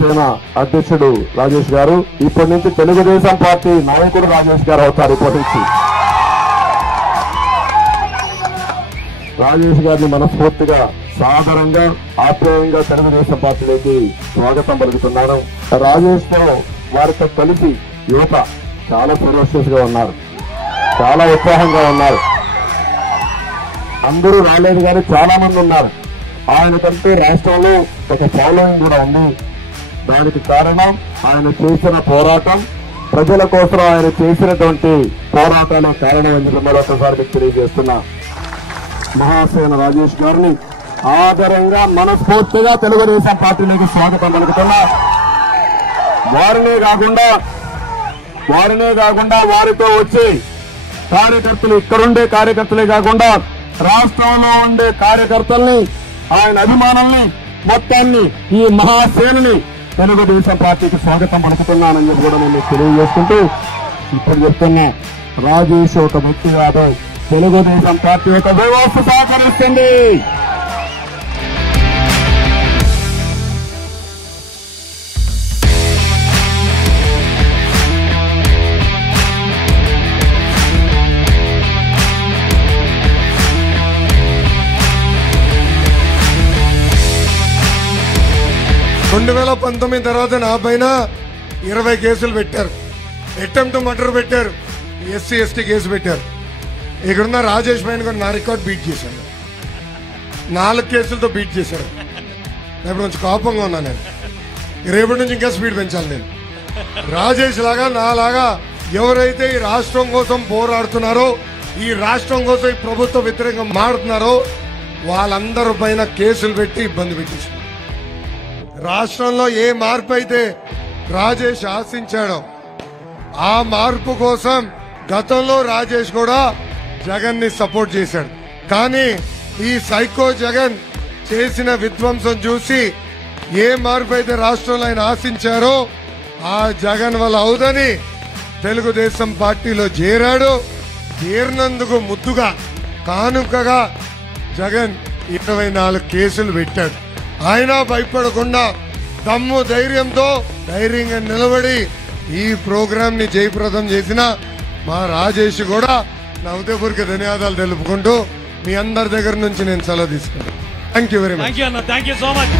మహాసేన అధ్యక్షుడు రాజేష్ గారు ఇప్పటి నుంచి తెలుగుదేశం పార్టీ నాయకుడు రాజేష్ గారు అవుతారు. ఇప్పటి నుంచి రాజేష్ గారిని మనస్ఫూర్తిగా సాధారణంగా ఆప్యాయంగా తెలుగుదేశం పార్టీలోకి స్వాగతం పలుకుతున్నాను. రాజేష్ తో వారితో కలిసి యువత చాలా ఫెరోషియస్ గా ఉన్నారు, చాలా ఉత్సాహంగా ఉన్నారు. అందరూ రాలేదు కానీ చాలా మంది ఉన్నారు. ఆయన కంటే రాష్ట్రంలో ఒక ఫాలోయింగ్ కూడా ఉంది. దానికి కారణం ఆయన చేసిన పోరాటం, ప్రజల కోసం ఆయన చేసినటువంటి పోరాటాలే కారణం అని చెప్పి మరొకసారి తెలియజేస్తున్నా. మహాసేన రాజేష్ గారిని ఆదరంగా మనస్ఫూర్తిగా తెలుగుదేశం పార్టీలోకి స్వాగతం పలుకుతున్నా. వారినే కాకుండా వారితో వచ్చి కార్యకర్తలు, ఇక్కడుండే కార్యకర్తలే కాకుండా రాష్ట్రంలో ఉండే కార్యకర్తల్ని, ఆయన అభిమానుల్ని మొత్తాన్ని, ఈ మహాసేనని తెలుగుదేశం పార్టీకి స్వాగతం పలుకుతున్నానని చెప్పి కూడా నేను తెలియజేసుకుంటూ ఇప్పుడు చెప్తున్నా, రాజేష్ ఒక వ్యక్తి కాదు, తెలుగుదేశం పార్టీ యొక్క వ్యవస్థ సహకరిస్తుంది. రెండు 2019 తర్వాత నా పైన 20 కేసులు పెట్టారు. అటెంప్ట్ మర్డర్ పెట్టారు, SC ST కేసు పెట్టారు. ఇక్కడున్న రాజేష్ పైన కూడా నా రికార్డ్ బీట్ చేశాను. 4 కేసులతో బీట్ చేశారు. రేపటి నుంచి కోపంగా ఉన్నా నేను. రేపటి నుంచి ఇంకా స్పీడ్ పెంచాలి నేను. రాజేష్ లాగా నాలాగా ఎవరైతే ఈ రాష్ట్రం కోసం పోరాడుతున్నారో, ఈ రాష్ట్రం కోసం ఈ ప్రభుత్వ వ్యతిరేకంగా మారుతున్నారో వాళ్ళందరి పైన కేసులు పెట్టి ఇబ్బంది పెట్టేశారు. రాష్ట్రంలో ఏ మార్పు అయితే రాజేష్ ఆశించాడో ఆ మార్పు కోసం గతంలో రాజేష్ కూడా జగన్ ని సపోర్ట్ చేశాడు. కానీ ఈ సైకో జగన్ చేసిన విధ్వంసం చూసి ఏ మార్పు అయితే రాష్ట్రంలో ఆయన ఆశించారో ఆ జగన్ వల్ల అవుదని తెలుగుదేశం పార్టీలో చేరాడు. చేరినందుకు ముద్దుగా కానుకగా జగన్ 24 కేసులు పెట్టాడు. ఆయన భయపడకుండా దమ్ము ధైర్యంగా నిలబడి ఈ ప్రోగ్రామ్ ని జయప్రదం చేసిన మా రాజేష్ కూడా నా హృదయపూర్వక ధన్యవాదాలు తెలుపుకుంటూ మీ అందరి దగ్గర నుంచి నేను సెలవు తీసుకున్నాను. Thank you very much. Thank you so much.